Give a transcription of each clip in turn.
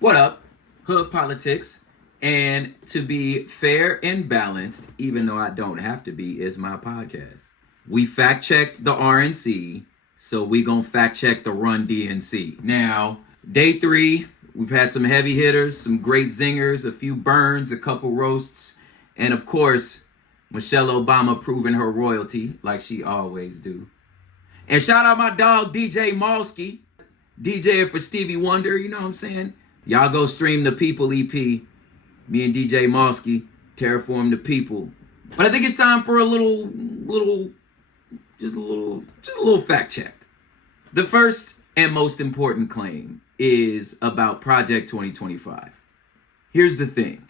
What up? Hood politics. And to be fair and balanced, even though I don't have to be, is my podcast. We fact checked the RNC, so we gonna fact check the Run DNC. Now, day 3, we've had some heavy hitters, some great zingers, a few burns, a couple roasts, and of course, Michelle Obama proving her royalty like she always do. And shout out my dog DJ Malski, DJing for Stevie Wonder, you know what I'm saying? Y'all go stream the People EP. Me and DJ Malski terraform the people. But I think it's time for a little fact check. The first and most important claim is about Project 2025. Here's the thing.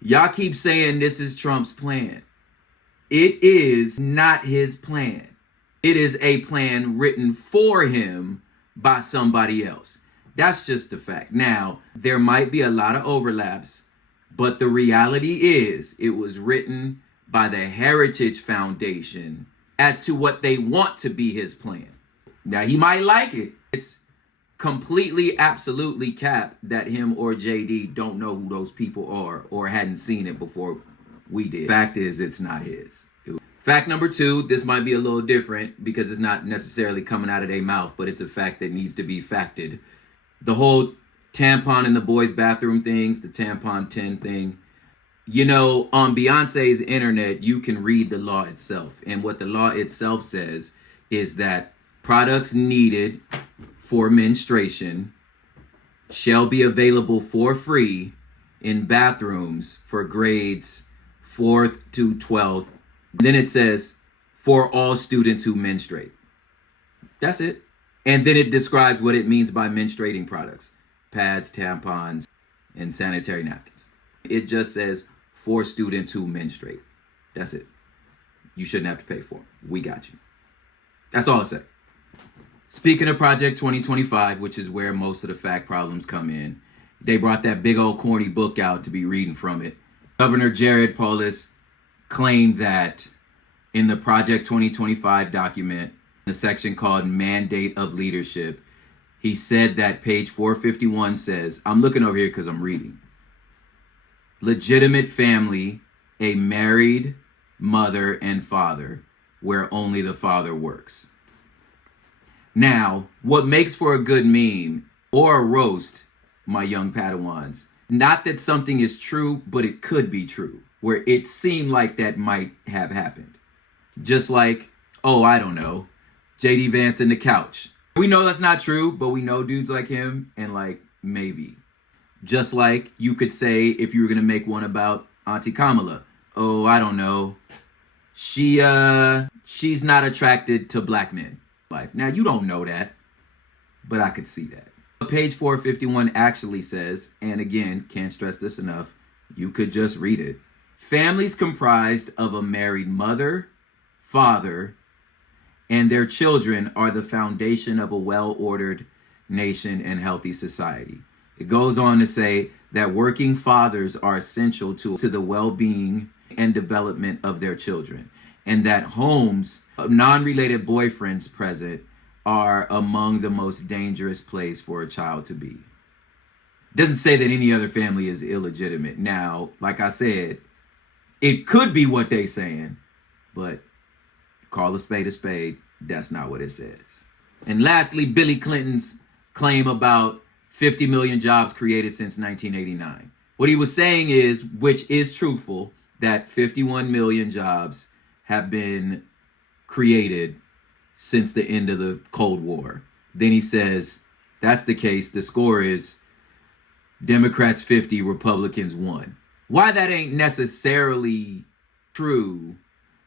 Y'all keep saying this is Trump's plan. It is not his plan. It is a plan written for him by somebody else. That's just the fact. Now, there might be a lot of overlaps, but the reality is it was written by the Heritage Foundation as to what they want to be his plan. Now, he might like it. It's completely, absolutely capped that him or JD don't know who those people are or hadn't seen it before we did. Fact is, it's not his. Fact number 2, this might be a little different because it's not necessarily coming out of their mouth, but it's a fact that needs to be facted. The whole tampon in the boys' bathroom things, the tampon 10 thing. You know, on Beyonce's internet, you can read the law itself. And what the law itself says is that products needed for menstruation shall be available for free in bathrooms for grades 4th to 12th. Then it says, for all students who menstruate. That's it. And then it describes what it means by menstruating products. Pads, tampons, and sanitary napkins. It just says, for students who menstruate. That's it. You shouldn't have to pay for them. We got you. That's all it said. Speaking of Project 2025, which is where most of the fact problems come in, they brought that big old corny book out to be reading from it. Governor Jared Polis claimed that in the Project 2025 document, the section called Mandate of Leadership, he said that page 451 says, I'm looking over here because I'm reading, legitimate family, a married mother and father, where only the father works. Now, what makes for a good meme or a roast, my young Padawans, not that something is true, but it could be true, where it seemed like that might have happened. Just like, I don't know, JD Vance in the couch. We know that's not true, but we know dudes like him and like maybe. Just like you could say if you were going to make one about Auntie Kamala. I don't know. She's not attracted to black men. Now, you don't know that, but I could see that. Page 451 actually says, and again, can't stress this enough, you could just read it. Families comprised of a married mother, father, and their children are the foundation of a well-ordered nation and healthy society. It goes on to say that working fathers are essential to the well-being and development of their children, and that homes of non-related boyfriends present are among the most dangerous place for a child to be. It doesn't say that any other family is illegitimate. Now, like I said, it could be what they saying, but call a spade, that's not what it says. And lastly, Billy Clinton's claim about 50 million jobs created since 1989. What he was saying is, which is truthful, that 51 million jobs have been created since the end of the Cold War. Then he says, that's the case. The score is Democrats 50, Republicans 1. Why that ain't necessarily true,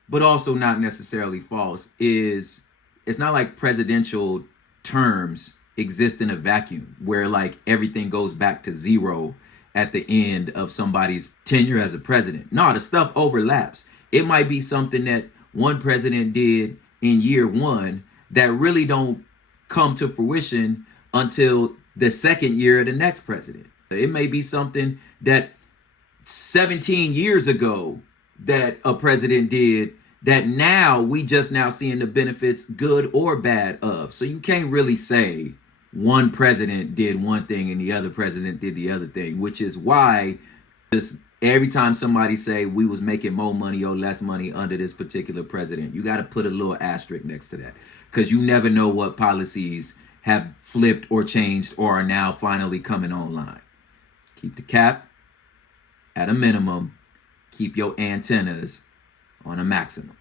but also not necessarily false, is it's not like presidential terms exist in a vacuum where like everything goes back to zero at the end of somebody's tenure as a president. No, the stuff overlaps. It might be something that one president did in year 1 that really don't come to fruition until the second year of the next president. It may be something that 17 years ago that a president did that now we just now seeing the benefits, good or bad, of. So you can't really say one president did one thing and the other president did the other thing, which is why just every time somebody say we was making more money or less money under this particular president, you got to put a little asterisk next to that, because you never know what policies have flipped or changed or are now finally coming online. Keep the cap at a minimum. Keep your antennas on a maximum.